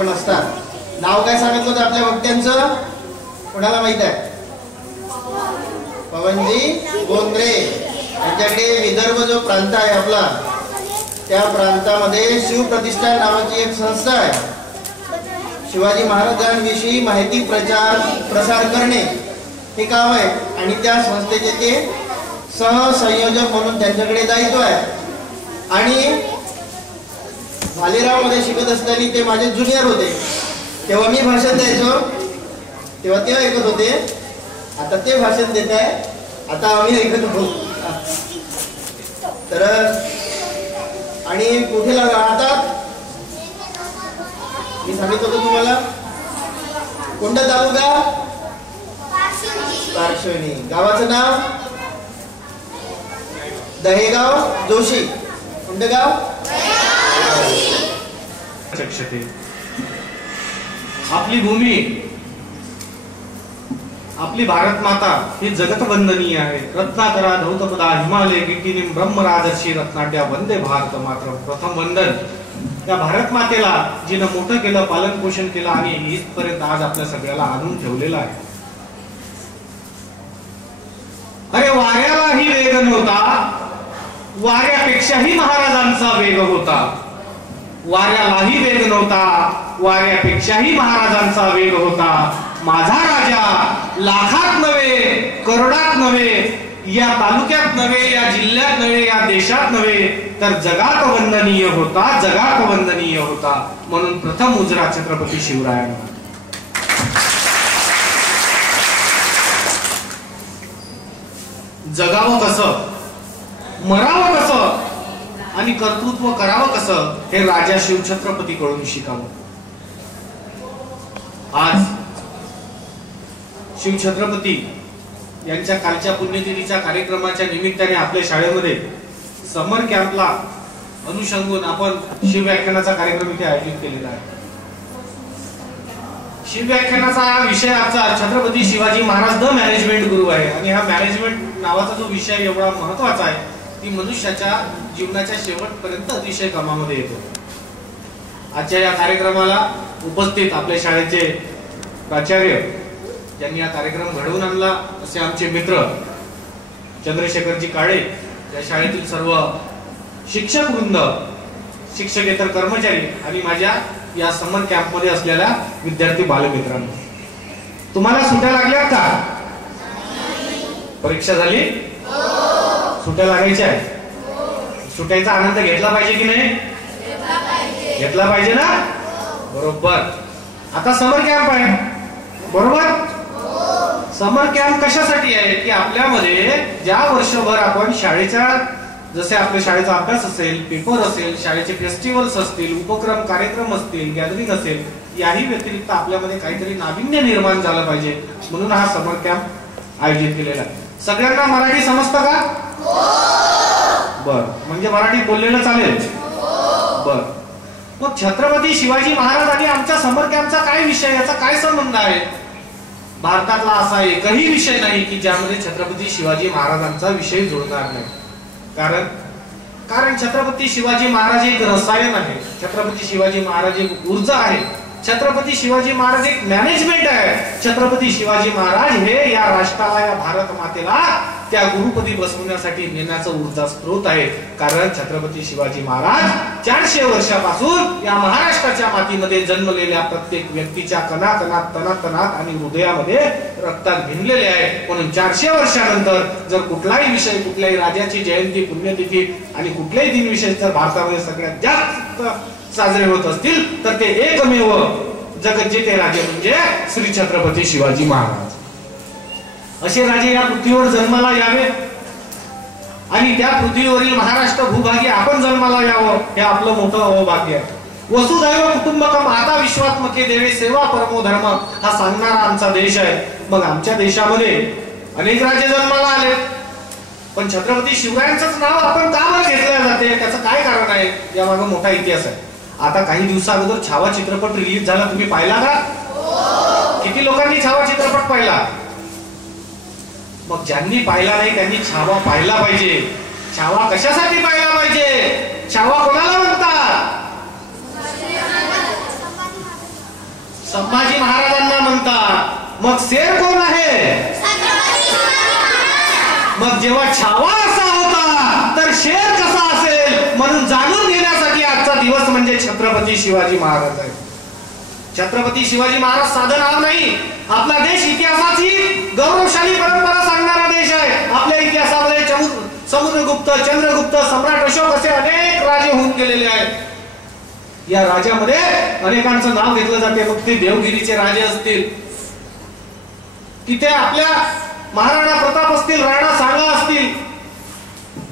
पण असतात. नाव काय सांगितलं होतं आपल्या वक्त्यांचं? कोणाला माहित आहे? पवनजी गोंद्रे. त्यांच्याकडे विदर्भ जो प्रांत आहे आपला, त्या प्रांतामध्ये शिवप्रतिष्ठान नावाची एक संस्था आहे. शिवाजी महाराजांविषयी माहिती प्रसार करणे हे काम आहे आणि त्या संस्थेचे ते सहसंयोजक म्हणून त्यांच्याकडे दायित्व आहे. आणि भालेराव मध्ये शिकत असताना ते माझे ज्युनियर होते. तेव्हा मी भाषण द्यायचो, तेव्हा ते ऐकत होते. आता ते भाषण देत आहे, आता आम्ही ऐकत होतो. तर आणि कुठे राहतात मी सांगितलं होतं तुम्हाला. कोणता तालुका? पार्श्वनी. गावाचं नाव दहेगाव जोशी. कोणतं गाव? आपली भूमी, आपली भारत माता ही जगत वंदनीय आहे. रत्नाकरा धौतपदा हिमालय गिटिनिम ब्रह्मराजर्षी रत्नाट्या वंदे भारत मात्र. प्रथम वंदन त्या भारत मातेला, जिनं मोठं केलं, पालन पोषण केलं आणि इथपर्यंत आज आपल्या सगळ्याला आणून ठेवलेलं आहे. अरे वाऱ्यालाही वेग नव्हता, वाऱ्यापेक्षाही महाराजांचा वेग होता. वाऱ्यालाही वेग नव्हता, वाऱ्यापेक्षाही महाराजांचा वेग होता. माझा राजा लाखात नव्हे, करोडात नव्हे, या तालुक्यात नव्हे, या जिल्ह्यात नव्हे, या देशात नव्हे, तर जगात वंदनीय होता, जगात वंदनीय होता. म्हणून प्रथम उजरा छत्रपती शिवरायांना. जगावं कसं, मरावं कसं आणि कर्तृत्व करावं कसं हे राजा शिवछत्रपती कडून शिकावं. आज शिवछत्रपती यांच्या कालच्या पुण्यतिथीच्या कार्यक्रमाच्या निमित्ताने आपल्या शाळेमध्ये समर कॅम्पला अनुषंगून आपण शिवव्याख्यानाचा कार्यक्रम इथे आयोजित केलेला आहे. शिवव्याख्यानाचा विषय आजचा छत्रपती शिवाजी महाराज द मॅनेजमेंट गुरु आहे. आणि हा मॅनेजमेंट नावाचा जो विषय एवढा महत्वाचा आहे की मनुष्याच्या जीवनाच्या शेवटपर्यंत अतिशय कामामध्ये येतो. आजच्या या कार्यक्रमाला उपस्थित आपल्या शाळेचे प्राचार्य, ज्यांनी हा कार्यक्रम घडवून आणला, असे आमचे मित्र चंद्रशेखरजी काळे, या शाळेतील सर्व शिक्षक वृंद, शिक्षकेतर कर्मचारी आणि माझ्या या समर कॅम्प मध्ये असलेल्या विद्यार्थी बालमित्रांनो, तुम्हाला सुट्ट्या लागल्या का? परीक्षा झाली? सुट्ट्या लागायच्या आहे. सुट्ट्याचा आनंद घेतला पाहिजे की नाही? घेतला पाहिजे ना? बरोबर. आता समर कॅम्प आहे, बरोबर. समर कॅम्प कशासाठी आहे की आपल्यामध्ये ज्या वर्षभर आपण शाळेच्या, जसे आपल्या शाळेचा अभ्यास असेल, पेपर असेल, शाळेचे फेस्टिवल्स असतील, उपक्रम कार्यक्रम असतील, गॅदरिंग असेल, याही व्यतिरिक्त आपल्यामध्ये काहीतरी नाविन्य निर्माण झालं पाहिजे म्हणून हा समर कॅम्प आयोजित केलेला आहे. सगळ्यांना मराठी समजतं का? बर. म्हणजे मराठी बोललेलं चालेल? बर. मग छत्रपती शिवाजी महाराज आणि आमच्या समर कॅम्पचा काय विषय, याचा काय संबंध आहे? भारतातला असा एकही विषय नाही की ज्यामध्ये छत्रपती शिवाजी महाराजांचा विषय जुळणार नाही. कारण छत्रपती शिवाजी महाराज एक रसायन आहे, छत्रपती शिवाजी महाराज एक ऊर्जा आहे, छत्रपती शिवाजी महाराज एक मॅनेजमेंट आहे. छत्रपती शिवाजी महाराज हे या राष्ट्राला, या भारत मातेला त्या गुरुपदी बसवण्यासाठी नेण्याचा ऊर्जा स्त्रोत आहे. कारण छत्रपती शिवाजी महाराज 400 वर्षापासून या महाराष्ट्राच्या मातीमध्ये जन्मलेल्या प्रत्येक व्यक्तीच्या कणाकणात, तनातनात आणि हृदयामध्ये रक्तात भिनलेले आहे. म्हणून 400 वर्षानंतर जर कुठलाही विषय, कुठल्याही राजाची जयंती, पुण्यतिथी आणि कुठलेही दिन विशेष जर भारतामध्ये सगळ्यात जास्त साजरे होत असतील तर ते एकमेव जगज्जेते राजे म्हणजे श्री छत्रपती शिवाजी महाराज. असे राजे या पृथ्वीवर जन्माला यावे आणि त्या पृथ्वीवरील महाराष्ट्र भूभागी आपण जन्माला यावं, हे आपलं मोठं अहोभाग्य आहे. वसुदैव कुटुंबकम आता विश्वात्मके देवे सेवा परमो धर्म हा सांगणारा आमचा देश आहे. मग आमच्या देशामध्ये अनेक राजे जन्माला आले, पण छत्रपती शिवरायांचंच नाव आपण का बरं घेतलं जाते, त्याचं काय कारण आहे? यामागे मोठा इतिहास आहे. आता काही दिवसा अगोदर छावा चित्रपट रिलीज झाला, तुम्ही पाहिला का? किती लोकांनी छावा चित्रपट पाहिला? मग ज्यांनी पाहिला नाही त्यांनी छावा पाहिला पाहिजे. छावा कशासाठी पाहिला पाहिजे? छावा कोणाला म्हणतात? संभाजी महाराजांना म्हणतात. मग शेर कोण आहे? मग जेव्हा छावा असा होता तर शेर कसा असेल म्हणून जाणून घेण्यासाठी आजचा दिवस म्हणजे छत्रपती शिवाजी महाराज आहे. छत्रपती शिवाजी महाराज साधं नाव नाही. आपला देश इतिहासाची गौरवशाली परंपरा सांगणारा देश आहे. आपल्या इतिहासामध्ये समुद्रगुप्त, चंद्रगुप्त, सम्राट अशोक असे अनेक राजे होऊन गेलेले आहेत. या राजामध्ये अनेकांचं नाव घेतलं जाते. मग ते देवगिरीचे राजे असतील, तिथे आपल्या महाराणा प्रताप असतील, राणा सांगा असतील,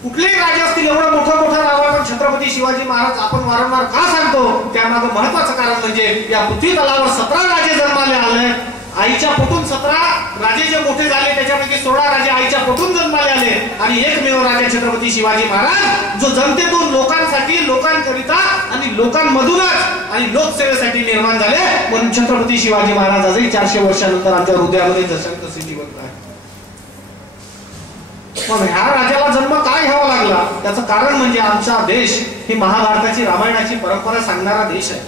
कुठलेही राजे असतील, एवढं मोठं मोठं नाव आपण छत्रपती शिवाजी महाराज आपण वारंवार का सांगतो? त्यामागे महत्वाचं कारण म्हणजे या पृथ्वी तलावर 17 राजे जन्माले आले. आईच्या पोटून 17 राजे जे मोठे झाले त्याच्यापैकी 16 राजे आईच्या पोटून जन्माले आले आणि एकमेव राजा छत्रपती शिवाजी महाराज जो जनतेतून लोकांसाठी, लोकांकरिता आणि लोकांमधूनच आणि लोकसेवेसाठी निर्माण झाले. म्हणून छत्रपती शिवाजी महाराज आजही 400 वर्षानंतर आमच्या हृदयामध्ये जसं तसे जिवंत आहे. मग ह्या राजाला जन्म काय घ्यावा लागला? त्याचं कारण म्हणजे आमचा देश ही महाभारताची, रामायणाची परंपरा सांगणारा देश आहे.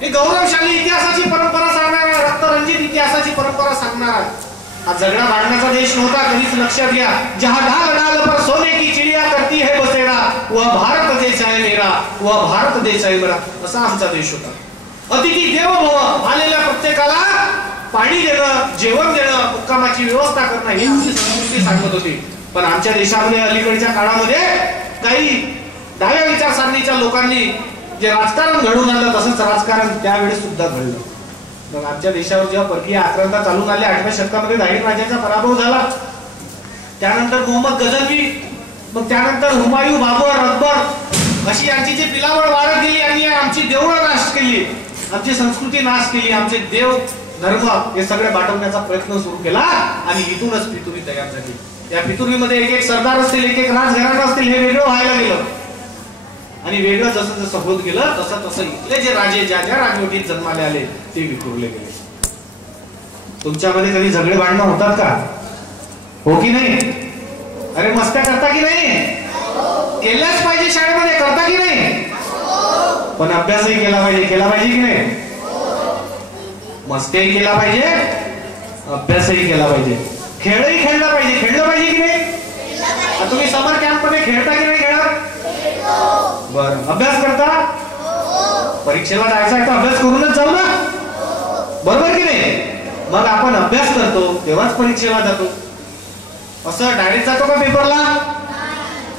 हे गौरवशाली इतिहासाची परंपरा सांगणारा, रक्तरंजित इतिहासाची परंपरा सांगणारा. हा झगडा भांडण्याचा देश नव्हता. कधीच लक्षात घ्या. जहां ढाल डाल पर सोने की चिड़िया करती है बसेरा, वह भारत देश आहे मेरा, वह भारत देश आहे मेरा, असा आमचा देश होता. अतिथी देवो भव, आलेल्या प्रत्येकाला पाणी देणं, जेवण देणं, मुक्कामाची व्यवस्था करणं ही आमची संस्कृती सांगत होती. पण आमच्या देशामध्ये अलीकडच्या काळामध्ये काही डाव्या विचारसरणीच्या लोकांनी जे राजकारण घडवून आणलं तसंच राजकारण त्यावेळेस सुद्धा घडलं. मग आमच्या देशावर जेव्हा परकीय आक्रमणता चालून आले, 8व्या शतकामध्ये धाईर राजाचा पराभव झाला. त्यानंतर मोहम्मद गझनवी, मग त्यानंतर हुमायूं, बाबर, अकबर अशी यांची जी पिलावळ वाढत गेली आणि आमची देवळं नाश केली, आमची संस्कृती नाश केली, आमचे देव धर्म हे सगळे बाटवण्याचा प्रयत्न सुरू केला आणि इथूनच पितुरी तयार झाली. या पितुरीमध्ये एक एक सरदार असतील, एक एक राजघराणं असतील, हे वेगळं व्हायला गेलं आणि वेगळं जसं जसं होत गेलं तसं तसं इथले जे राजे ज्या ज्या राजवटीत जन्माले आले ते विखुरले गेले. तुमच्यामध्ये कधी झगडे भांडणं होतात का? हो की नाही? अरे मस्त्या करता की नाही? केल्याच पाहिजे. शाळेमध्ये करता की नाही? पण अभ्यासही केला पाहिजे. केला पाहिजे की नाही? मस्त्याही केला पाहिजे, अभ्यासही केला पाहिजे, खेळही खेळला पाहिजे. खेळलं पाहिजे की नाही? तुम्ही समर कॅम्प मध्ये खेळता की नाही खेळत? बरं. अभ्यास करता? परीक्षेला जायचं आहे तर अभ्यास करूनच जाऊ ना, बरोबर की नाही? मग आपण अभ्यास करतो तेव्हाच परीक्षेला जातो. असं डायरेक्ट जातो का पेपरला?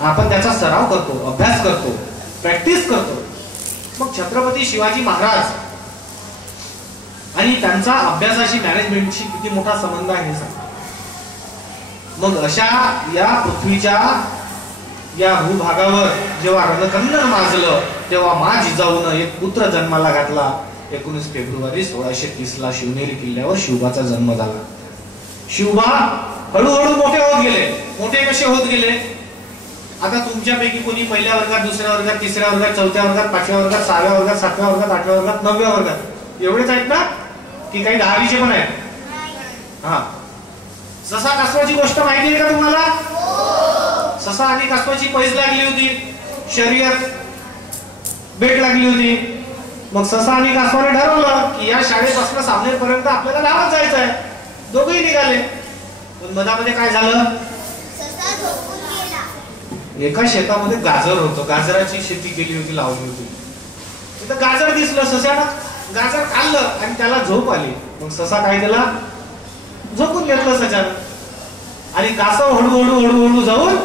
आपण त्याचा सराव करतो, अभ्यास करतो, प्रॅक्टिस करतो. मग छत्रपती शिवाजी महाराज आणि त्यांचा अभ्यासाशी, मॅनेजमेंटशी किती मोठा संबंध आहे हे सांगा. मग अशा या पृथ्वीच्या या भूभागावर जेव्हा रणकंदन माजलं तेव्हा मा जिजाऊनं एक पुत्र जन्माला घातला. 19 फेब्रुवारी 1630 ला शिवनेरी किल्ल्यावर शिवबाचा जन्म झाला. शिवबा हळूहळू मोठे होत गेले. मोठे कसे होत गेले? आता तुमच्यापैकी कोणी पहिल्या वर्गात, दुसऱ्या वर्गात, तिसऱ्या वर्गात, चौथ्या वर्गात, 5व्या वर्गात, 6व्या वर्गात, 7व्या वर्गात, 8व्या वर्गात, 9व्या वर्गात एवढेच आहेत ना? की काही 10वीचे पण आहेत? हा. ससा कासवाची गोष्ट माहिती आहे का तुम्हाला? ससा आणि कासवाची पैज लागली होती, शर्यत भेट लागली होती. मग ससा आणि कासवाने ठरवलं की या शाळेपासून सामनेरपर्यंत आपल्याला धावत जायचं आहे. दोघेही निघाले. पण मधामध्ये काय झालं? एका शेतामध्ये गाजर होतं, गाजराची शेती केली होती, लावली होती. तिथं गाजर दिसलं, सस्यानं गाजर खाल्लं आणि त्याला झोप आली. मग ससा काय केला? झोपून घेतलं सच्यानं. आणि कासव हळूहळू हळूहळू जाऊन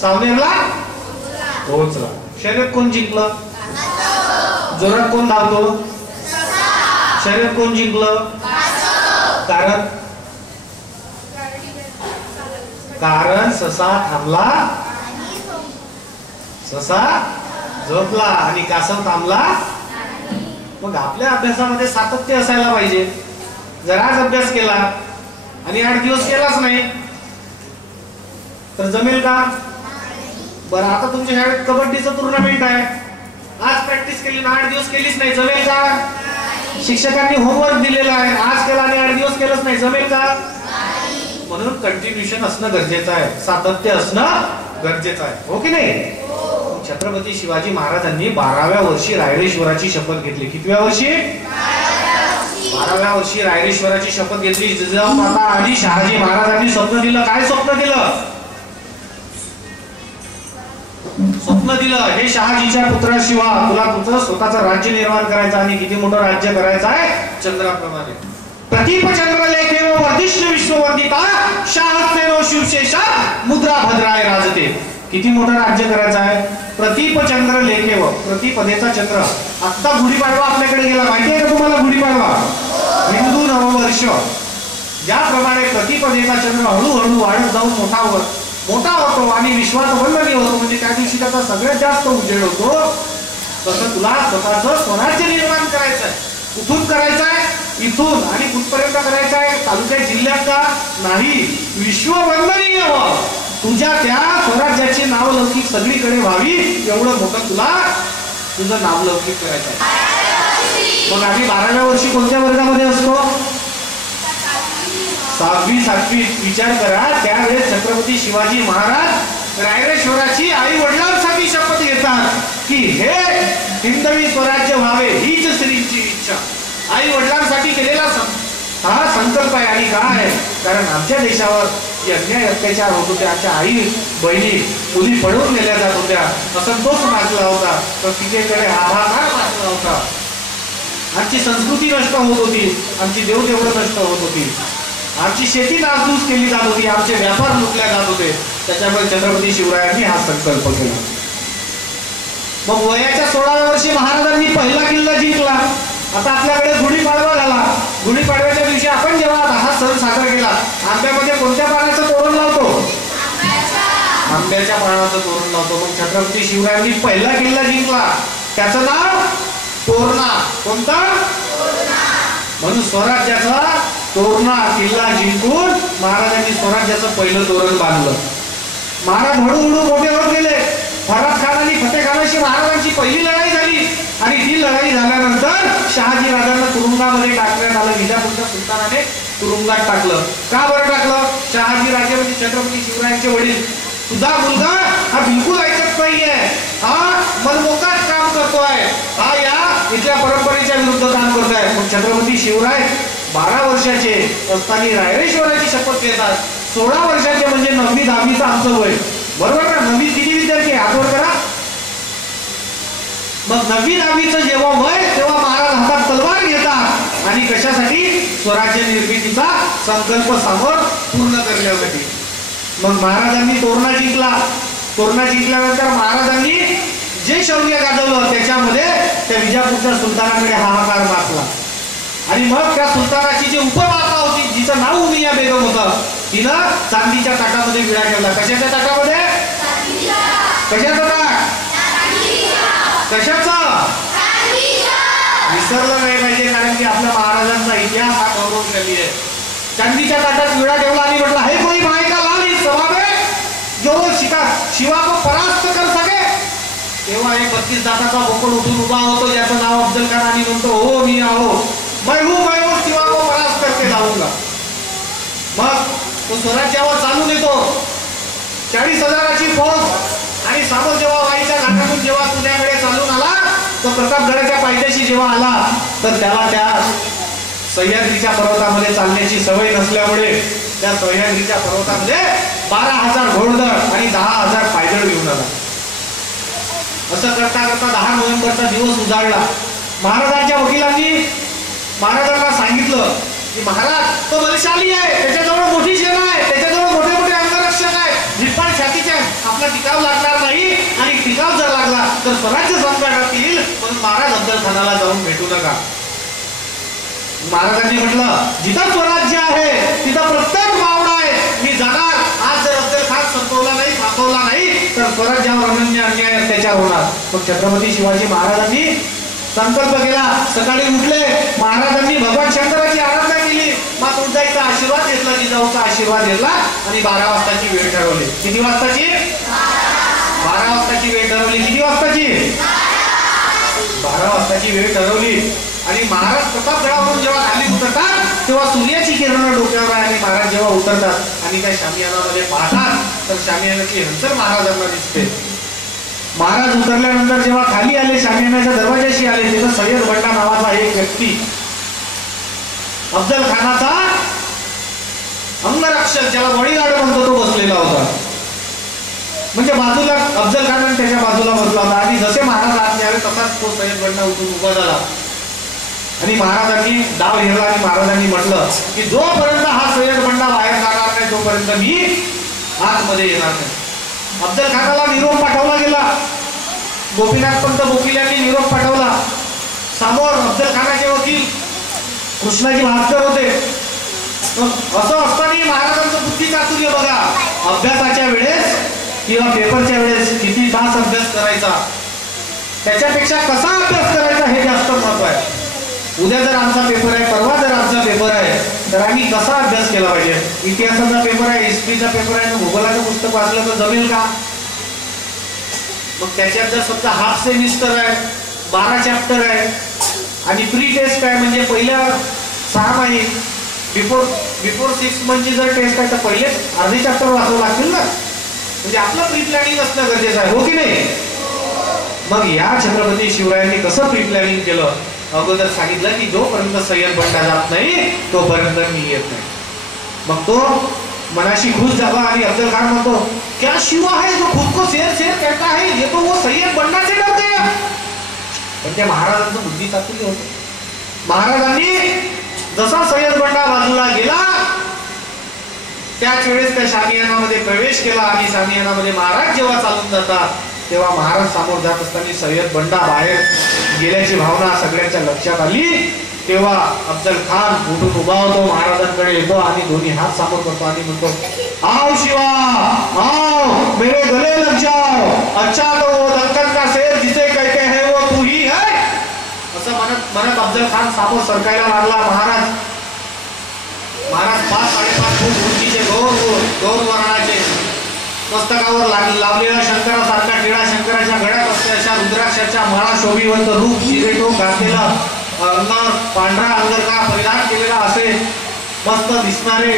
सावनेरला पोहोचला. शर्यत कोण जिंकलं? जोरात कोण धावतो? शर्यत कोण जिंकलं? कारण ससा थांबला, ससा झोपला आणि कासव थांबला. मग आपल्या अभ्यासामध्ये सातत्य असायला पाहिजे. जर आज अभ्यास केला आणि 8 दिवस केलाच नाही तर जमेल का? बरं, आता तुमच्या शाळेत कबड्डीचं टुर्नामेंट आहे, आज प्रॅक्टिस केली ना 8 दिवस केलीच नाही, जमेल का? शिक्षकांनी होमवर्क दिलेला आहे, आज केला आणि 8 दिवस केलंच नाही, जमेल का? म्हणून कंटिन्यूशन असणं गरजेचं आहे, सातत्य असणं गरजेचं आहे. हो की नाही? छत्रपती शिवाजी महाराजांनी 12व्या वर्षी रायरेश्वराची शपथ घेतली. कितव्या वर्षी? 12व्या वर्षी रायरेश्वराची शपथ घेतली. जिजामाता आणि शहाजी महाराजांनी स्वप्न दिलं. काय स्वप्न दिलं? स्वप्न दिलं, हे शहाजीच्या पुत्रा शिवा, तुला तुझं स्वतःचं राज्य निर्माण करायचं आणि किती मोठं राज्य करायचं आहे, चंद्राप्रमाणे. प्रतीप चंद्र लेखेनो वर्धिष्णु विश्ववंदिता शाहस्तेनो शिवशेषा मुद्रा भद्राय राजते. किती मोठं राज्य करायचं आहे? प्रतीप चंद्र लेखेव, प्रतिपदेचा चंद्र. आता गुढीपाडवा आपल्याकडे गेला, माहिती आहे का तुम्हाला? गुढीपाडवा हिंदू नववर्ष. ज्याप्रमाणे प्रतिपदेचा चंद्र हळूहळू वाढत जाऊन मोठा होतो आणि विश्वात वंदनीय होतो, म्हणजे त्या दिवशी त्याचा सगळ्यात जास्त उजेड होतो, तसं तुला स्वतःचं स्वराज्य निर्माण करायचंय. कुठून करायचंय? इथून. आणि कुठपर्यंत करायचंय? तालुक्या जिल्ह्यात का नाही, विश्ववंदनीय व्हा. तुझ्या त्या स्वराज्याची नावलौकिक सगळीकडे व्हावी, एवढं मोठं तुला तुझं नावलौकिक करायचंय. मग आम्ही 12व्या वर्षी कोणत्या वर्गामध्ये असतो? 6वी 7वी. विचार करा, त्यावेळेस छत्रपती शिवाजी महाराज रायरेश्वराची आई वडिलांसाठी शपथ घेतात की हे हिंदवी स्वराज्य व्हावे, हीच श्रींची इच्छा. आई वडिलांसाठी केलेला हा संकल्प आहे. आणि काय? कारण आमच्या देशावर जे अन्याय अत्याचार होत होते, आमच्या आई बहिणी मुली पळवून नेल्या जात होत्या, असंतोष माजला होता, प्रत्येकाकडे हाहाकार माजला होता, आमची संस्कृती नष्ट होत होती, आमची देवदेवळं नष्ट होत होती, आमची शेती नासधूस केली जात होती, आमचे व्यापार लुटले जात होते. त्याच्यामुळे छत्रपती शिवरायांनी हा संकल्प केला. मग वयाच्या 16व्या वर्षी महाराजांनी पहिला किल्ला जिंकला. आता आपल्याकडे गुढीपाडवा झाला. गुढीपाडव्याच्या दिवशी आपण जेव्हा हा सण साजरा केला, आंब्यामध्ये कोणत्या पानाचं तोरण लावतो? आंब्याच्या पानाचं तोरण लावतो. मग छत्रपती शिवरायांनी पहिला किल्ला जिंकला, त्याचं नाव तोरणा. कोणता? म्हणून स्वराज्याचा तोरणा किल्ला जिंकून महाराजांनी स्वराज्याचं पहिलं तोरण बांधलं. महाराज हळूहळू मोठे होत गेले. फराद खान आणि फतेह खानाशी महाराजांची पहिली लढाई झाली आणि ती लढाई झाल्यानंतर शहाजी राजांना तुरुंगामध्ये टाकण्यात आलं. विजापूरच्या सुलतानाने तुरुंगात टाकलं. का बरं टाकलं? शहाजी राजे म्हणजे छत्रपती शिवरायांचे वडील. तुझा मुलगा हा बिलकुल ऐकत नाहीये, हा मनमोकळं काम करतोय, हा या इथल्या परंपरेच्या विरुद्ध काम करतोय. मग छत्रपती शिवराय 12 वर्षाचे असताना रायरेश्वराची शपथ घेतात. 16 वर्षाचे म्हणजे 9वी 10वीचं आमचं वय, बरोबर ना? 9वी किती विद्यार्थी? हातवर करा. मग 9वी 10वीचं जेव्हा वय, तेव्हा महाराज हातात तलवार घेतात. आणि कशासाठी? स्वराज्य निर्मितीचा संकल्प समोर पूर्ण करण्यासाठी. मग महाराजांनी तोरणा जिंकला. तोरणा जिंकल्यानंतर महाराजांनी जे शौर्य गाजवलं, त्याच्यामध्ये त्या विजापूरच्या सुलतानाकडे हाहाकार माजला. आणि मग त्या सुलतानाची जी उपमाता होती, जिचं नाव उमिया बेगम होतं, तिनं चांदीच्या ताटामध्ये विडा ठेवला. कशाच्या ताटामध्ये? कशाचं ताट? कशाचं? विसरलं नाही पाहिजे, कारण की आपल्या महाराजांचा इतिहास हा गौरवशाली आहे. चांदीच्या ताटात विडा ठेवला आणि म्हटलं, हे कोणी भाई का लाल इस सभा में जो शिवा को परास्त कर सके. तेव्हा एक 32 दाताचा बोकड उठून उभा होतो, ज्याचं नाव अफजल खान, आणि म्हणतो, हो मी आहो, मैं हूं शिवा को परास्त करके लावूंगा. मग तो स्वराज्यावर चालून येतो. 40,000ची फौज आणि सामोर जेव्हा वाईच्या घाटातून जेव्हा पुण्याकडे चालून आला, तो प्रतापगडाच्या पायथ्याशी जेव्हा आला, तर त्याला त्या सह्याद्रीच्या पर्वतामध्ये चालण्याची सवय नसल्यामुळे त्या सह्याद्रीच्या पर्वतामध्ये 12,000 घोडदळ आणि 10,000 पायदळ घेऊन आला. असं करता करता 10 नोव्हेंबरचा दिवस उजाडला. महाराजांच्या वकिलांनी महाराजांना सांगितलं की महाराज तो बलशाली आहे, त्याच्याजवळ मोठी सेना आहे, त्याच्याजवळ मोठे मोठे अंगरक्षक आहे, झिप्पाड छातीचे आहे, आपला टिकाव लागणार नाही, आणि टिकाव जर लागला तर स्वराज्य संकटात येईल, म्हणून महाराज अफजल खानाला जाऊन भेटू नका. महाराजांनी म्हटलं, जिथं स्वराज्य आहे तिथं प्रत्येक मावळा आहे, मी जाणार. आज जर अफजल खान संपवला नाही, थांबवला नाही, तर स्वराज्यावर अनन्य अन्याय अत्याचार होणार. मग छत्रपती शिवाजी महाराजांनी संकल्प केला. सकाळी उठले, महाराजांनी भगवान शंकराची आराधना केली, माता तुळजाईचा आशीर्वाद घेतला, जिजाऊचा आशीर्वाद घेतला, आणि 12 वाजताची वेळ ठरवली. किती वाजताची? 12 वाजताची वेळ ठरवली. किती वाजताची? 12 वाजताची वेळ ठरवली. आणि महाराज प्रतापगडावरून जेव्हा खाली उतरतात, तेव्हा सूर्याची किरण डोक्यावर आहे, आणि महाराज जेव्हा उतरतात आणि त्या शामियानामध्ये पाहतात, तर शामियानाची हंतर महाराजांना दिसते. महाराज उतरल्यानंतर जेव्हा खाली आले, शामियानाच्या दरवाजाशी आले, तिथं सय्यद बंडा नावाचा एक व्यक्ती अफजल खानाचा अंगरक्षक, ज्याला बॉडीगार्ड म्हणतो, तो बसलेला होता. म्हणजे बाजूला अफजल खान आणि त्याच्या बाजूला बसला होता. आणि जसे महाराज आत यावे तसाच तो सय्यद बंडा उठून उभा झाला आणि महाराजांनी डाव घेतला आणि महाराजांनी म्हटलं की जोपर्यंत हा सय्यद बंडा बाहेर जाणार नाही तोपर्यंत मी आतमध्ये येणार नाही. अफजल खानाला निरोप पाठवला गेला. गोपीनाथ पंत वकील यांनी निरोप पाठवला. समोर अफजल खानाचे वकील कृष्णाजी भास्कर होते. असं असताना महाराजांचं बुद्धी चातुर्य बघा. अभ्यासाच्या वेळेस किंवा पेपरच्या वेळेस किती तास अभ्यास करायचा, त्याच्यापेक्षा कसा अभ्यास करायचा हे जास्त महत्व आहे. उद्या जर आमचा पेपर आहे, परवा जर आमचा पेपर आहे, तर आम्ही कसा अभ्यास केला पाहिजे. इतिहासाचा पेपर आहे, हिस्ट्रीचा पेपर आहे, भूगोलाचं पुस्तक वाचलं तर जमेल का? मग त्याच्यात जर फक्त हाफ सेमिस्टर आहे, 12 चॅप्टर आहे आणि प्री टेस्ट आहे, म्हणजे पहिल्या 6 महिने बिफोर 6 मंथची जर टेस्ट आहे तर पहिले अर्धे चॅप्टर वाचावं लागतील ना. म्हणजे आपलं प्री प्लॅनिंग असणं गरजेचं आहे, हो की नाही? मग या छत्रपती शिवरायांनी कसं प्री प्लॅनिंग केलं? अगोदर सांगितलं की जोपर्यंत सय्यद बंडा जात नाही तोपर्यंत मी येत नाही. मग तो मनाशी खुश झाला आणि अफजल खान म्हणतो क्या शिवा है जो खुद को शेर शेर कहता है, ये तो वो सय्यद बंडा से डरते हैं. पण त्या महाराजांचं बुद्धी चातुर्य होतं. महाराजांनी जसा सय्यद बंडा बाजूला गेला त्याच वेळेस त्या शामियानामध्ये प्रवेश केला आणि शामियानामध्ये महाराज जेव्हा चालून जातात तेव्हा महाराज समोर जात असताना सय्यद बंडा बाहेर गेल्याची भावना सगळ्यांच्या लक्षात आली. तेव्हा अफजल खान उठून उभा होतो, महाराजांकडे येतो आणि दोन्ही हात समोर करतो आणि म्हणतो आओ शिवा आओ मेरे गले लग जाओ, अच्छा तो वो दक्कन का शेर जिसे कहते हैं वो तू ही है. असं म्हणत म्हणत अफजल खान समोर सरकायला लागला. महाराज 5-5.5 फूट उंचीचे गौर वर्णाचे मस्तकावर लावलेला शंकरासारखा टिळा, शंकराच्या गळ्यात असते अशा रुद्राक्षाच्या माळा, शोभिवंत रूप, चिरेटोप घातलेला, अंगावर पांढरा अंगरखा परिधान केलेला असे मस्त दिसणारे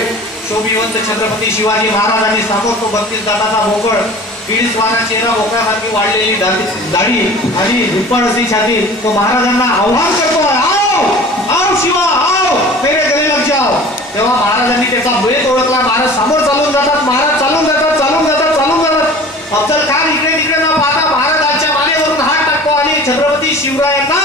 शोभिवंत छत्रपती शिवाजी महाराजांनी समोर तो 32 दाताचा बोकड, 1.5 चेहरा, बोकडासारखी वाढलेली दाढी आणि दुप्पट अशी छाती, तो महाराजांना आव्हान करतो, आओ आओ शिवा आओ मेरे गले लग जाओ. तेव्हा महाराजांनी त्याचा बेत ओळखला. महाराज समोर चालून जातात, महाराज चालून जातात. अफजल खान इकडे तिकडे न पाहता महाराजांच्या मानेवरून हात टाकतो आणि छत्रपती शिवरायांना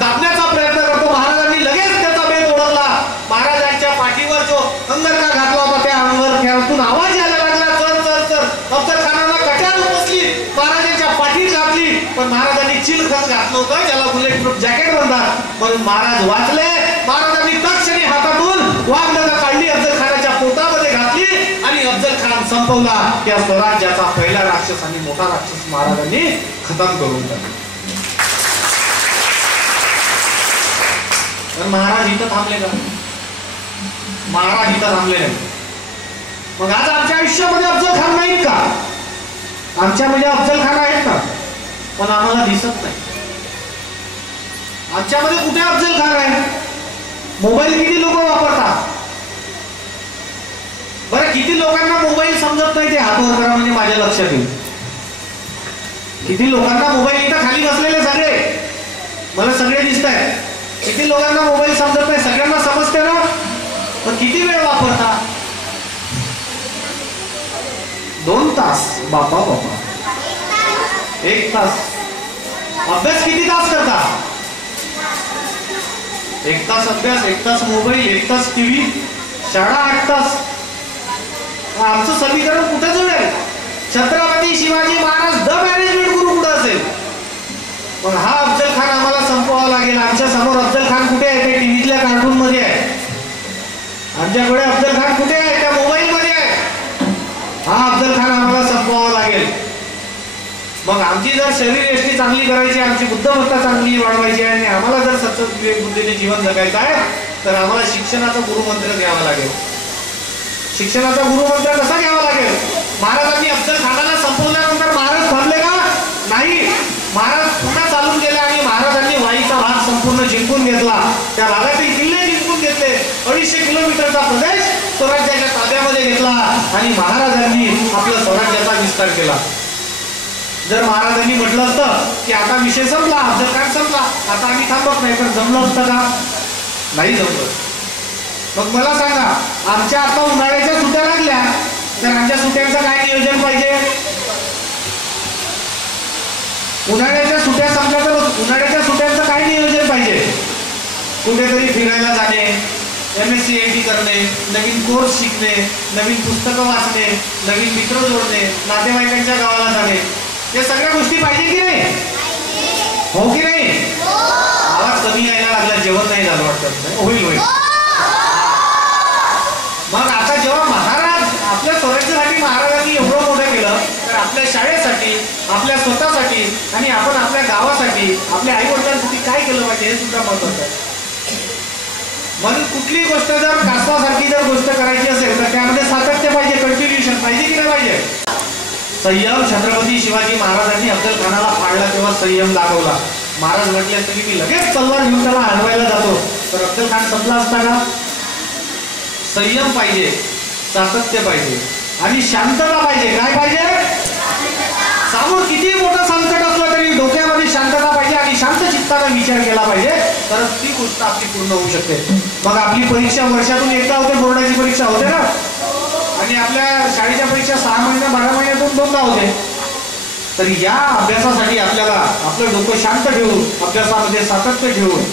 दाबण्याचा प्रयत्न करतो. महाराजांनी लगेच त्याचा बेत ओळखला. महाराजांच्या पाठीवर जो अंगरखा घातला होता त्या अंगरख्यातून आवाज यायला लागला, चल चल चल. अफजल खानाला कट्यार बसली, महाराजांच्या पाठीत घातली, पण महाराजांनी चिलखत घातलं होतं, ज्याला बुलेट प्रूफ जॅकेट म्हणतात, म्हणून महाराज वाचले. महाराजांनी तक्षणी हातातून वाघनखं काढली, अफजल खानाच्या पोटामध्ये घातली आणि अफजल खान संपवला. त्या स्वराज्याचा पहिला राक्षस आणि मोठा राक्षस महाराजांनी खतम करून टाकला. तर महाराज इथं थांबले का? महाराज इथं थांबले नाही. मग आज आमच्या आयुष्यामध्ये अफजल खान नाहीत का? आमच्यामध्ये अफजल खान आहेत का? पण आम्हाला दिसत नाही. आमच्यामध्ये कुठे अफजल खान आहे? मोबाईल किती लोक वापरतात? बरं, किती लोकांना मोबाईल समजत नाही ते हात वर करा म्हणजे माझ्या लक्षात येईल. किती लोकांना मोबाईल, इथं खाली बसलेले सगळे मला सगळे दिसत आहेत, किती लोकांना मोबाईल समजत नाही? सगळ्यांना समजते ना? पण किती वेळ वापरता? 2 तास. बापा बापा, 1 तास. अभ्यास किती तास करता? 1 तास अभ्यास, 1 तास मोबाईल, 1 तास टीव्ही, शाळा 8 तास. आमचं समीकरण कुठे जुळेल? छत्रपती शिवाजी महाराज द मॅनेजमेंट गुरु कुठं असेल? मग हा अफजल खान आम्हाला संपवावा लागेल. आमच्या समोर अफजल खान कुठे आहे? ते टीव्हीतल्या कार्टून मध्ये आहे. आमच्याकडे अफजल खान कुठे आहे? त्या मोबाईल मध्ये आहे. हा अफजल खान आम्हाला संपवावा लागेल. मग आमची जर शरीर यष्टी चांगली करायची, आमची बुद्धमत्ता चांगली वाढवायची आहे आणि आम्हाला जर सतत विवेक बुद्धीने जीवन जगायचं आहे तर आम्हाला शिक्षणाचा गुरुमंत्र घ्यावा लागेल. शिक्षणाचा गुरुमंत्र कसा घ्यावा लागेल? महाराजांनी अफजल खानाला संपवल्यानंतर महाराज थांबले का? नाही. महाराज पुन्हा चालून गेले आणि महाराजांनी वाईचा भाग संपूर्ण जिंकून घेतला. त्या भागातील किल्ले जिंकून घेतले. 250 किलोमीटरचा प्रदेश स्वराज्याच्या ताब्यामध्ये घेतला आणि महाराजांनी आपल्या स्वराज्याचा विस्तार केला. जर महाराजांनी म्हटलं असतं की आता विषय संपला, अफजल खान संपला, आता आम्ही थांबत नाही, पण जमलं असतं का? नाही जमलं. मग मला सांगा, आमच्या आता उन्हाळ्याच्या सुट्ट्या लागल्या तर आमच्या सुट्ट्यांचं काय नियोजन पाहिजे? उन्हाळ्याच्या सुट्ट्या संपल्या तर उन्हाळ्याच्या सुट्ट्यांचं काय नियोजन पाहिजे? कुठेतरी फिरायला जाणे, MSc करणे, नवीन कोर्स शिकणे, नवीन पुस्तकं वाचणे, नवीन मित्र जोडणे, नातेवाईकांच्या गावाला जाणे, या सगळ्या गोष्टी पाहिजे की नाही? हो की नाही? आवाज कमी यायला लागला, जेवण नाही झालं वाटतं. होईल होईल. मग आता जेव्हा महाराज आपल्या स्वराज्यासाठी महाराजांनी एवढं मोठं केलं, तर आपल्या शाळेसाठी, आपल्या स्वतःसाठी आणि आपण आपल्या गावासाठी, आपल्या आई वडिलांसाठी काय केलं पाहिजे हे सुद्धा महत्वाचं आहे. म्हणून कुठली गोष्ट जर कासवासारखी जर गोष्ट करायची असेल तर त्यामध्ये सातत्य पाहिजे, कंटिन्युएशन पाहिजे की नाही पाहिजे? संयम छत्रपती शिवाजी महाराजांनी अफजल खानाला फाडला तेव्हा संयम दाखवला. महाराज म्हटले असते की मी लगेच तलवार घेऊन त्याला हलवायला जातो, तर अफजल खान संपला असता का? संयम पाहिजे, सातत्य पाहिजे आणि शांतता पाहिजे. काय पाहिजे? समोर किती मोठं संकट असलं तरी डोक्यामध्ये शांतता पाहिजे आणि शांत चित्ताने विचार केला पाहिजे, तर ती गोष्ट आपली पूर्ण होऊ शकते. मग आपली परीक्षा वर्षातून एकदा होते, बोर्डाची परीक्षा होते ना, आणि आपल्या शाळेच्या परीक्षा 6 महिन्या 12 महिन्यातून 2दा होते. तर या अभ्यासासाठी आपल्याला आपलं डोकं शांत ठेवून, अभ्यासामध्ये सातत्य ठेवून,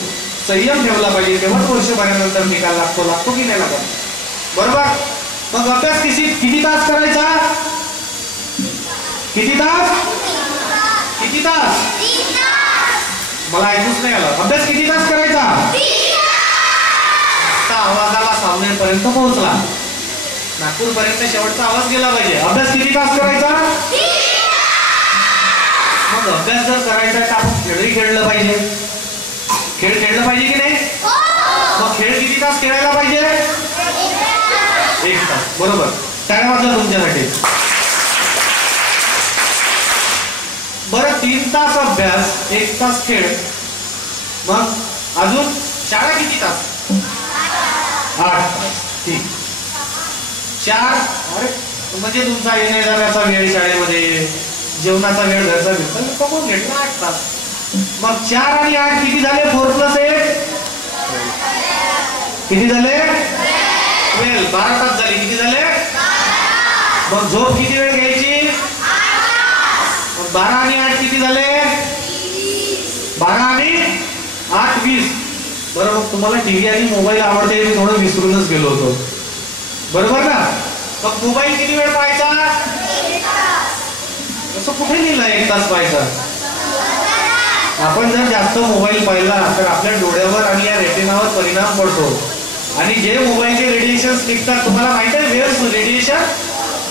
संयम ठेवला पाहिजे. तेव्हाच वर्षभरानंतर निकाल लागतो की नाही लागत? बरोबर. मग अभ्यास किती तास करायचा? किती तास? किती तास? मला ऐकूच नाही आलं. अभ्यास किती तास करायचा? आता आवाजाला सावनेपर्यंत पोहोचला, नागपूर पर्यंत शेवटचा आवाज गेला पाहिजे. अभ्यास किती तास करायचा? मग अभ्यास जर करायचा तर आपण खेळही खेळलं पाहिजे. खेळ खेळलं पाहिजे की नाही? मग खेळ किती तास खेळायला पाहिजे? 1 तास. बरोबर. टाळ्या वाजल्या तुमच्यासाठी. बरं, 3 तास अभ्यास, 1 तास खेळ, मग अजून शाळा किती तास? 8 तास. ठीक. 4 म्हणजे तुमचा येण्या जाण्याचा वेळ शाळेमध्ये, जेवणाचा वेळ, घरचा वेळ, कमवून घेतला 8 तास. मग 4 आणि 8 किती झाले? 4+1 किती झाले? 12. 12 तास झाले. किती झाले? मग झोप किती वेळ घ्यायची? 12 आणि 8 किती झाले? 12 आणि 8 20. बरं, मग तुम्हाला टीव्ही आणि मोबाईल आवडते, मी थोडं विसरूनच गेलो होतो. बरोबर ना? मग मोबाईल किती वेळ पाहायचा? असं कुठे लिहिलं 1 तास पाहायचा? आपण जर जास्त मोबाईल पाहिला तर आपल्या डोळ्यावर आणि या रेटिनावर परिणाम पडतो. आणि जे मोबाईलचे रेडिएशन निघतात, तुम्हाला माहिती आहे वेव्स रेडिएशन,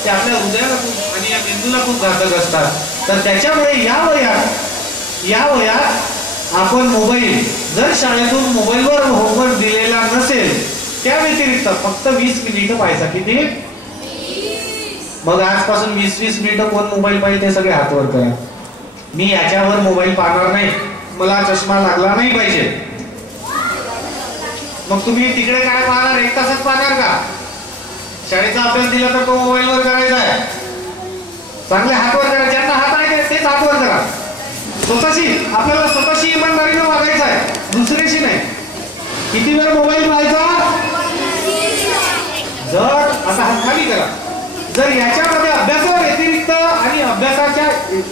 ते आपल्या हृदयाला आणि या मेंदूला खूप घातक असतात. तर त्याच्यामुळे या वयात आपण मोबाईल जर शाळेतून मोबाईलवर होमवर्क दिलेला नसेल, त्या व्यतिरिक्त फक्त 20 मिनिटं पाहायचा. किती? मग आजपासून 20-20 मिनिटं कोण मोबाईल पाहिजे ते सगळे हातवर करा. मी याच्यावर मोबाईल पाहणार नाही, मला चष्मा लागला नाही पाहिजे. मग तुम्ही तिकडे काय पाहणार? 1 तासच पाहणार का? शाळेचा अभ्यास दिला तर तो मोबाईलवर करायचा आहे. चांगले हातवर करा. ज्यांना हात आहे तेच हातवर करा. आपल्याला स्वतःशी इमानदारीनं वागायचं आहे, दुसऱ्याशी नाही. किती वेळ मोबाईल पाहायचा? जर आता हात खाली करा. जर याच्यामध्ये अभ्यासा व्यतिरिक्त आणि अभ्यासाच्या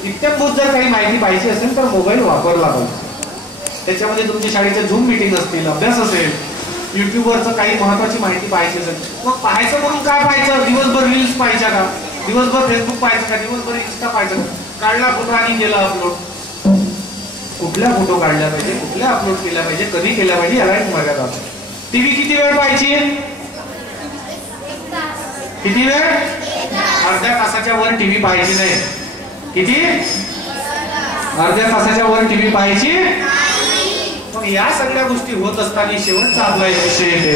इत्याभूत जर काही माहिती पाहिजे असेल तर मोबाईल वापरला पाहिजे. त्याच्यामध्ये तुमच्या शाळेच्या झूम मीटिंग असतील, अभ्यास असेल, युट्यूबवरचं काही महत्वाची माहिती पाहायची असेल, मग पाहायचं म्हणून काय पाहायचं? दिवसभर रील्स पाहायच्या का? दिवसभर फेसबुक पाहायचं का? दिवसभर इंस्टा पाहायचं का? काढला फोटो आणि केला अपलोड. कुठल्या फोटो काढल्या पाहिजे, कुठल्या अपलोड केल्या पाहिजे, कधी केल्या पाहिजे, याला एक मर्यादा असते. टीव्ही किती वेळ पाहायची? किती वेळ? अर्ध्या तासाच्या वर टीव्ही पाहायची नाही. किती? अर्ध्या तासाच्या वर टीव्ही पाहायची. मग या सगळ्या गोष्टी होत असताना शेवटचा आपला एक विषय येते.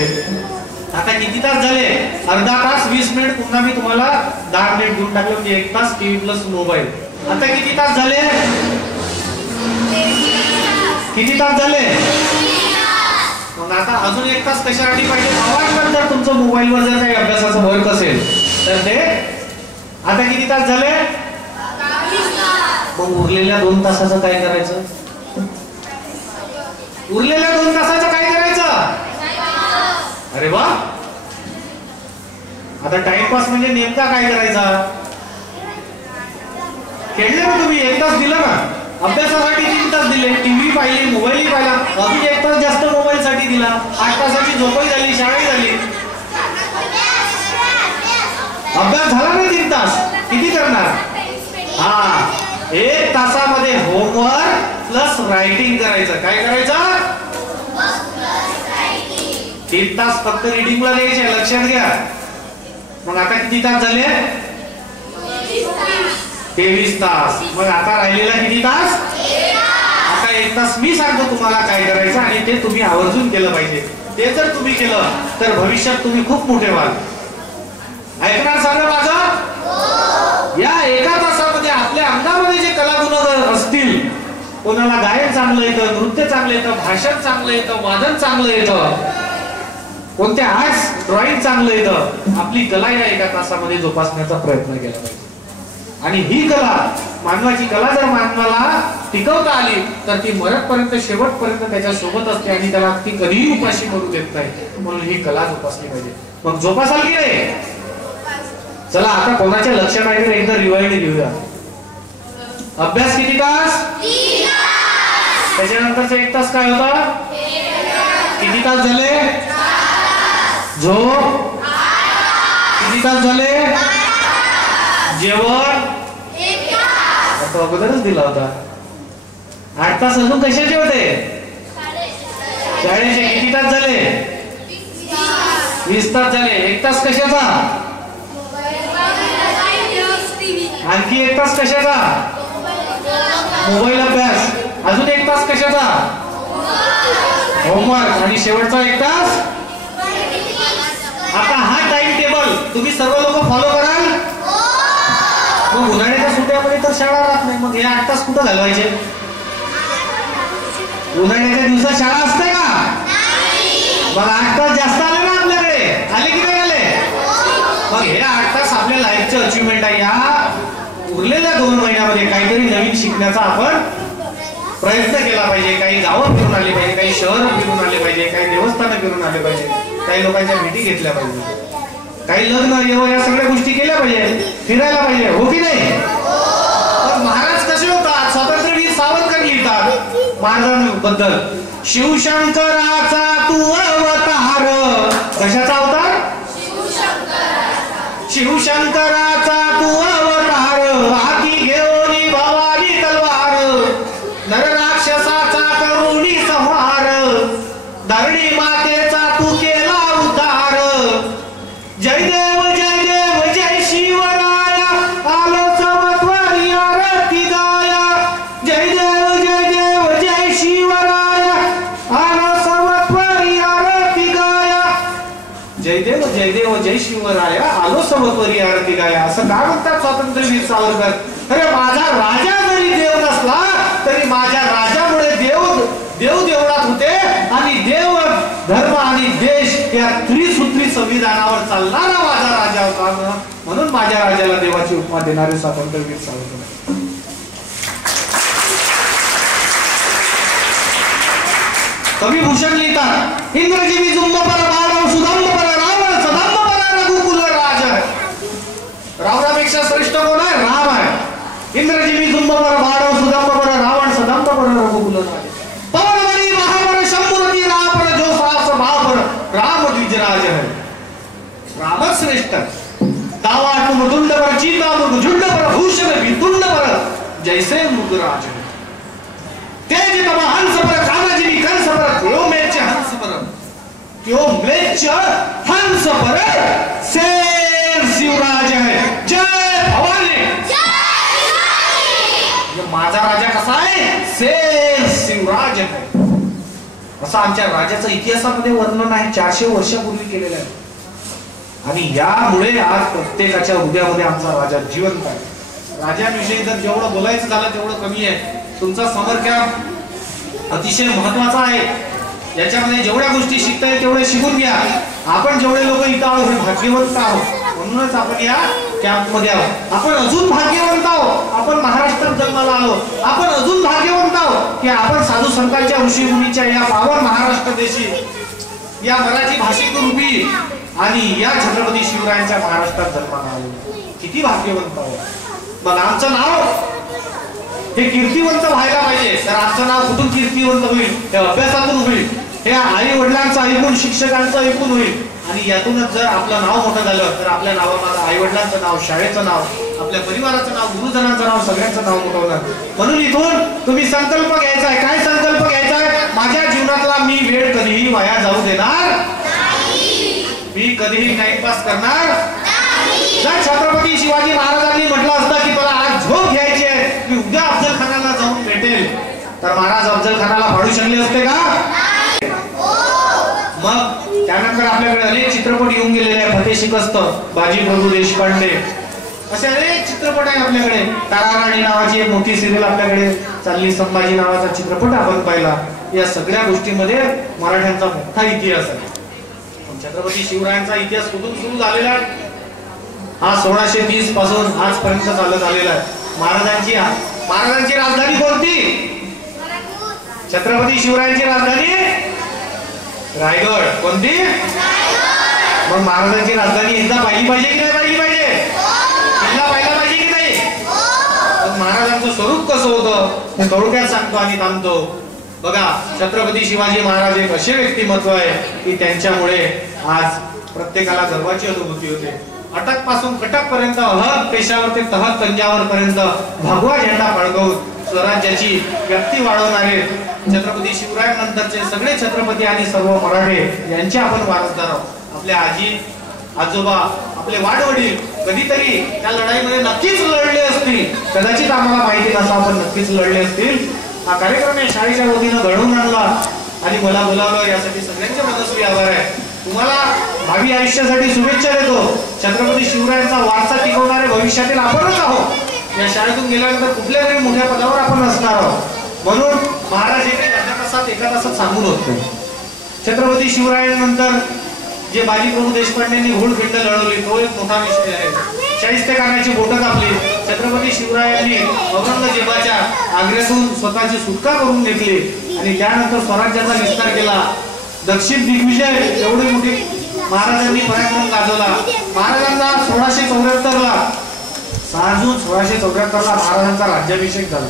आता किती तास झाले? अर्धा तास 20 मिनिट. पुन्हा मी तुम्हाला 10 मिनिट देऊन टाकले, म्हणजे 1 तास टीव्ही प्लस मोबाईल. आता किती तास झाले? किती तास झाले? मग आता अजून 1 तास कशासाठी पाहिजे? आवाज जर तुमचं मोबाईलवर जर काही अभ्यासाचं वर्क असेल तर ते. आता किती तास झाले? मग उरलेल्या 2 तासाचं काय करायचं? उरलेल्या 2 तासाचं काय करायचं? अरे वा, आता टाइमपास म्हणजे नेमका काय करायचा? खेळले ना तुम्ही, 1 तास दिला ना, अभ्यासासाठी 3 तास दिले, टीव्ही पाहिली, मोबाईलही पाहिला, अजून 1 तास जास्त मोबाईल साठी दिला, 8 तासाची झोपही झाली, शाळाही झाली. अभ्यास झाला ना 3 तास, किती करणार? हा, 1 तासामध्ये होमवर्क प्लस रायटिंग करायचं. काय करायचं? 3 तास फक्त रिडिंगला द्यायचे, लक्षात घ्या. मग आता किती तास झाले? 23 तास. मग आता राहिलेला किती तास? आता 1 तास मी सांगतो तुम्हाला काय करायचं आणि ते तुम्ही आवर्जून केलं पाहिजे. ते जर तुम्ही केलं तर भविष्यात तुम्ही खूप मोठे व्हाल. ऐकणार सगळं माझं? या 1 तासामध्ये आपल्या अंगामध्ये जे कलागुण असतील, कोणाला गायन चांगलं येतं, नृत्य चांगलं येतं, भाषण चांगलं येतं, वादन चांगलं येतं, कोणत्या आर्ट्स ड्रॉइंग चांगलं येतं, आपली कला या 1 तासामध्ये जोपासण्याचा प्रयत्न केला पाहिजे. आणि ही कला, मानवाची कला जर मानवाला टिकवता आली तर ती मरतपर्यंत, शेवटपर्यंत त्याच्या सोबत असते आणि त्याला ती कधीही उपाशी मरू देत नाही. म्हणून ही कला जोपासली पाहिजे. मग जोपासाल की नाही? चला आता कोणाच्या लक्षात आहे तर एकदा रिवाइंड घेऊया. अभ्यास किती तास? 3 तास. त्याच्यानंतरचा 1 तास काय होता? किती तास झाले? 4 तास. झोप? 8 तास. किती तास झाले? 12 तास. जेवण? 1 तास. आता अगोदरच दिला होता. 8 तास अजून कशाचे होते? शाळेचे. किती तास झाले? 20 तास झाले. 1 तास कशाचा? आणखी 1 तास कशाचा? मोबाईल अभ्यास. अजून 1 तास कशाचा? होमवर्क. आणि शेवटचा 1 तास? आता हा टाइम टेबल तुम्ही सर्व लोक फॉलो कराल? मग उन्हाळ्याच्या सुट्ट्यामध्ये तर शाळा राहत नाही, मग हे 8 तास कुठं घालवायचे? उन्हाळ्याच्या दिवसात शाळा असते का? मग 8 तास जास्त आले ना आपल्याकडे, आले की नाही आले? मग हे 8 तास आपल्या लाईफचे अचिव्हमेंट आहे. या उरलेल्या 2 महिन्यामध्ये काहीतरी नवीन शिकण्याचा आपण प्रयत्न केला पाहिजे. काही गावं फिरून आले पाहिजे, काही शहरं फिरून आले पाहिजे, काही देवस्थानं फिरून आले पाहिजे, काही लोकांच्या भेटी घेतल्या पाहिजे, काही लग्न येवं या सगळ्या गोष्टी केल्या पाहिजे, फिरायला पाहिजे. हो की नाही? पण महाराज कसे होतात? स्वातंत्र्यवीर सावरकर लिहितात महाराजांबद्दल, शिवशंकराचा तू अवतार. कशाचा अवतार? शिवशंकराचा तू अवतार, हाती घेऊन भवानी तलवार, नरराक्षसाचा करुणी संहार, धरणी मातेचा तू केला उद्धार. जय देव जय देव जय शिवराया, आलो समत्वारी आरती गाया. जय देव जय शिवराया, आलो समत्वारी आरती गाया. जय देव जय शिवराया, आलो समत्वारी आरती गाया. असं का म्हणतात स्वातंत्र्यवीर सावरकर? अरे माझा राजा जरी देव नसला तरी माझ्या राजामुळे देव देवळात होते आणि देव, धर्म आणि देश या त्रिसूत्री संविधानावर चालणारा माझा राजा होता. म्हणून माझ्या राजाला देवाची उपमा देणारे स्वातंत्र्यवीर सावरकर. कवी भूषण लिहितात, इंद्रजीवी जुंबपर बाळव सुदांबपर रावण सदांबपर रघुकुल राज. रावणापेक्षा श्रेष्ठ कोण आहे? राम आहे. इंद्रजीवी जुंबपर बाळव सुदांबपर रावण सदांबपर रघुकुल राज. पवनवरी महापर शंभुरती रापर जो सास भापर राम द्विजराज है. रामच श्रेष्ठ. दावा मुदुंड पर चीता मुग झुंड पर भूषण विदुंड पर जैसे मुगराज है. तेज तब हंस पर कामजिनी कंस पर क्यो मेच हंस पर, क्यो मेच हंस पर शेर शिवराज है. जय भवानी. माझा राजा कसा आहे? शेर शिवराज आहे. असं आमच्या राजाचं इतिहासामध्ये वर्णन आहे, 400 वर्षापूर्वी केलेलं आहे. आणि यामुळे आज प्रत्येकाच्या हृदयामध्ये आमचा राजा जिवंत आहे. राजाविषयी जर जेवढं बोलायचं झालं तेवढं कमी आहे. तुमचा समर कॅम्प अतिशय महत्वाचा आहे. याच्यामध्ये जेवढ्या गोष्टी शिकता येईल तेवढे शिकून घ्या. आपण जेवढे लोक इथं आहोत हे भाग्यवंत आहोत, म्हणूनच आपण या कॅम्प मध्ये आहोत. आपण अजून भाग्यवंत आहोत, आपण महाराष्ट्रात जन्माला आहोत. आपण अजून भाग्यवंत आहोत की आपण साधू संतांच्या ऋषीमुनीच्या या पावन महाराष्ट्र देशी, या मराठी भाषिक रूपी आणि या छत्रपती शिवरायांच्या महाराष्ट्रात जन्माला आलो. किती भाग्यवंत आहोत. मग आमचं नाव हे कीर्तिवंत व्हायला पाहिजे. तर आमचं नाव कुठून कीर्तिवंत होईल? हे अभ्यासातून होईल, हे आई वडिलांचं ऐकून, शिक्षकांचं ऐकून होईल. आणि यातूनच जर आपलं नाव मोठं झालं तर आपल्या नावामध्ये आई वडिलांचं नाव, शाळेचं नाव, आपल्या परिवाराचं नाव, गुरुजनांचं नाव, सगळ्यांचं नाव मोठं होणार. म्हणून इथून तुम्ही संकल्प घ्यायचा आहे. काय संकल्प घ्यायचा आहे? माझ्या जीवनातला मी वेळ कधीही वाया जाऊ देणार नाही. मी कधीही टाइमपास करणार नाही. जर छत्रपती शिवाजी महाराजांनी म्हटलं असतं की मला आज झोप घ्यायची आहे, मी उद्या अफजल खानाला जाऊन भेटेल, तर महाराज अफजल खानाला फाडू शकले असते का? मग त्यानंतर आपल्याकडे अनेक चित्रपट येऊन गेलेले आहे. फतेह शिकस्त, बाजी प्रभू देशपांडे, असे अनेक चित्रपट आहे आपल्याकडे. ताराराणी नावाची एक मोठी सिरियल आपल्याकडे चालली, संभाजी नावाचा चित्रपट आपण पाहिला. या सगळ्या गोष्टींमध्ये मराठ्यांचा मोठा इतिहास आहे. छत्रपती शिवरायांचा इतिहास कुठून सुरू झालेला आहे? हा 1630 पासून आजपर्यंत चालत आलेला आहे. महाराजांची राजधानी कोणती? छत्रपती शिवरायांची राजधानी रायगड. कोणती? मग महाराजांची राजधानी एकदा पाहिली पाहिजे की नाही पाहिली पाहिजे? किल्ला पाहिला पाहिजे की नाही? पण महाराजांचं स्वरूप कसं होतं हे थोडक्यात सांगतो आणि थांबतो. बघा, छत्रपती शिवाजी महाराज एक असे व्यक्तिमत्व आहे की त्यांच्यामुळे आज प्रत्येकाला गर्वाची अनुभूती होते. अटक पासून कटक पर्यंत, अहद पेशावर ते तहत तंजावर पर्यंत भगवा झेंडा फडकवून स्वराज्याची व्यक्ती वाढवणारे छत्रपती शिवरायांनंतरचे सगळे छत्रपती आणि सर्व मराठे यांचे आपण वारसदार आहोत. आपल्या आजी आजोबा, आपले वाडवडील कधीतरी त्या लढाईमध्ये नक्कीच लढले असतील. कदाचित आम्हाला माहिती नसा, आपण नक्कीच लढले असतील. हा कार्यक्रम आहे शाळेच्या वतीनं घडवून आणला आणि मला बोलावलं, यासाठी सगळ्यांचे मनस्वी आभार आहे. तुम्हाला भावी आयुष्यासाठी शुभेच्छा देतो. छत्रपती शिवरायांचा वारसा टिकवणारे भविष्यातील आपणच आहोत. या शाळेतून गेल्यानंतर कुठल्या तरी मोठ्या पदावर आपण असणार आहोत. म्हणून महाराज एका तासात सांगून होते. छत्रपती शिवरायांनंतर जे बाजी प्रभू देशपांडेंनी घोडखिंड लढवली तो एक मोठा विषय आहे. शाहिस्तेखानाची बोटं कापली. छत्रपती शिवरायांनी औरंगजेबाच्या आग्र्यातून स्वतःची सुटका करून घेतली आणि त्यानंतर स्वराज्याचा विस्तार केला. दक्षिण दिग्विजय एवढी मोठी महाराजांनी पराक्रम गाजवला. महाराजांना 1674 ला 6 जून 1674 ला महाराजांचा राज्याभिषेक झाला.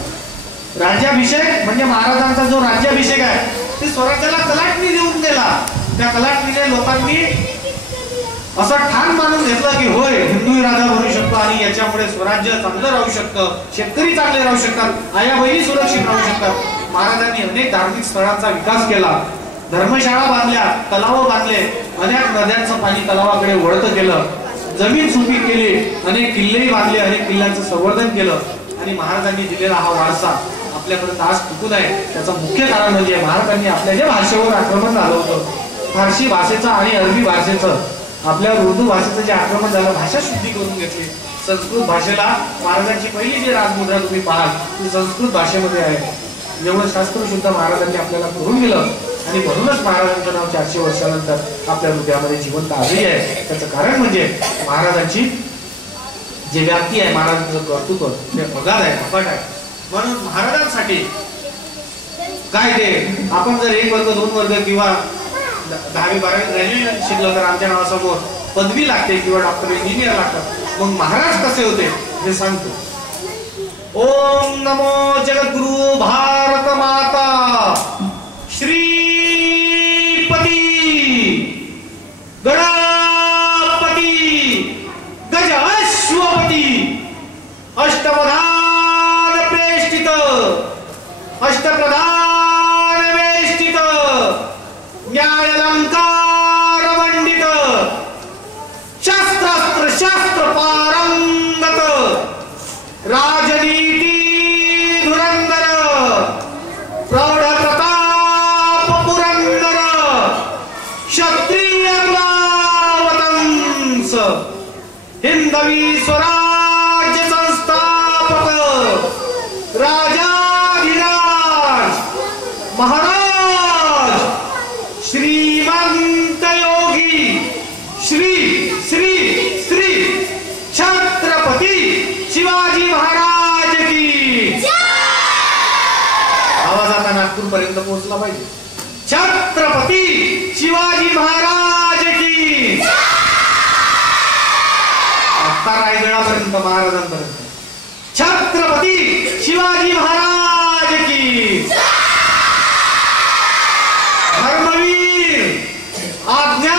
राज्याभिषेक म्हणजे महाराजांचा जो राज्याभिषेक आहे ते स्वराज्याला कलाटणी देऊन गेला. त्या कलाटणीने लोकांनी असं ठाण मानून घेतलं की होय, हिंदू राजा बनू शकतो आणि याच्यामुळे स्वराज्य चांगलं राहू शकतं, शेतकरी चांगले राहू शकतात, आया बहिणी सुरक्षित राहू शकतात. महाराजांनी अनेक धार्मिक स्थळांचा विकास केला, धर्मशाळा बांधल्या, तलाव बांधले, अनेक नद्यांचं पाणी तलावाकडे वळत केलं, जमीन सुपीक केली, अनेक किल्लेही बांधले, अनेक किल्ल्यांचं संवर्धन केलं. आणि महाराजांनी दिलेला हा वारसा आपल्यापर्यंत आज टिकून आहे. त्याचं मुख्य कारण म्हणजे महाराजांनी आपल्या जे भाषेवर आक्रमण झालं होतं, फारसी भाषेचं आणि अरबी भाषेचं, आपल्यावर उर्दू भाषेचं जे आक्रमण झालं, भाषा शुद्धी करून घेतली. संस्कृत भाषेला महाराजांची पहिली जी राजमुद्रा तुम्ही पाहाल ती संस्कृत भाषेमध्ये आहे. एवढं शास्त्र शुद्ध महाराजांनी आपल्याला करून दिलं आणि म्हणूनच महाराजांचं नाव 400 वर्षानंतर आपल्या हृदयामध्ये जिवंत आलेली आहे. त्याचं कारण म्हणजे महाराजांची जे व्याप्ती आहे, महाराजांचं कर्तृत्व ते अगाध आहे, अफाट आहे. म्हणून महाराजांसाठी काय ते आपण जर 1 वर्ग 2 वर्ग किंवा 10वी 12वी ग्रॅज्युएशन शिकलो तर आमच्या नावासमोर पदवी लागते किंवा डॉक्टर इंजिनियर लागतात. मग महाराज कसे होते हे सांगतो. ओम नमो जगद्गुरु भारत माता श्रीपती गणपती गज अश्वपती अष्टप्रधान प्रेष्ठित अष्टप्रधान वेष्टित न्यायालंकार मंडित शास्त्रास्त्र शास्त्र पारंगत राजनीती धुरंधर प्रौढ प्रताप पुरंदर क्षत्रिय कुलावतंस हिंदवी स्वराज्य संस्थापक राजाधिराज महाराज श्रीमंत योगी श्री श्री श्री छत्रपती शिवाजी महाराज की आवाज आता नागपूर पर्यंत पोहोचला पाहिजे. छत्रपती शिवाजी महाराज की महाराजांपर्यंत. छत्रपती शिवाजी महाराज की. धर्मवीर आज्ञा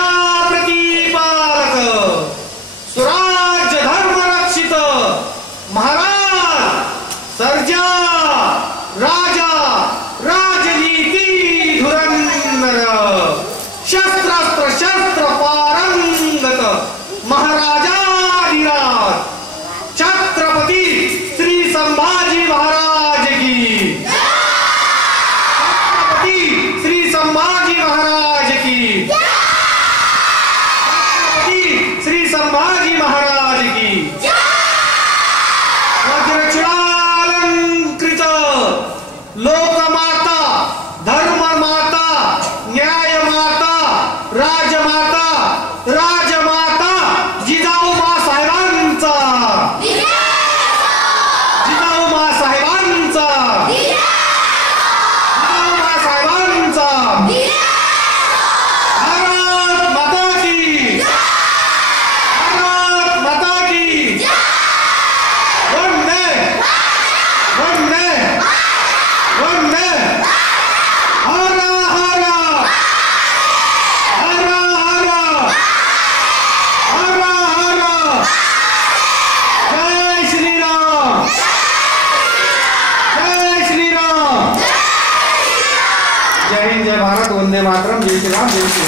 प्रतिपालक स्वराज्य धर्म रक्षित महाराज सर्जा राजा राजनीती धुरंधर शस्त्रास्त्र शस्त्र पारंगत महाराजाधिराज छत्रपती श्री संभाजी महाराज की. छत्रपती श्री संभाजी महाराज की. छत्रपती श्री संभाजी महाराज की. वज्रचूडालंकृत लोकमाता धर्ममाता न्यायमाता राजमाता राजमाता जिजाऊ साहेबांचा. जिजाऊ साहेबांचा. जिजाऊ साहेबांचा. भारत माता की. भारत माता की. वंदे वंदे वंदे. हर हर हर हर हर हर. जय श्रीराम. जय श्रीराम. जय हिंद जय भारत. वंदे मातरम. जय श्रीराम. जय श्रीराम.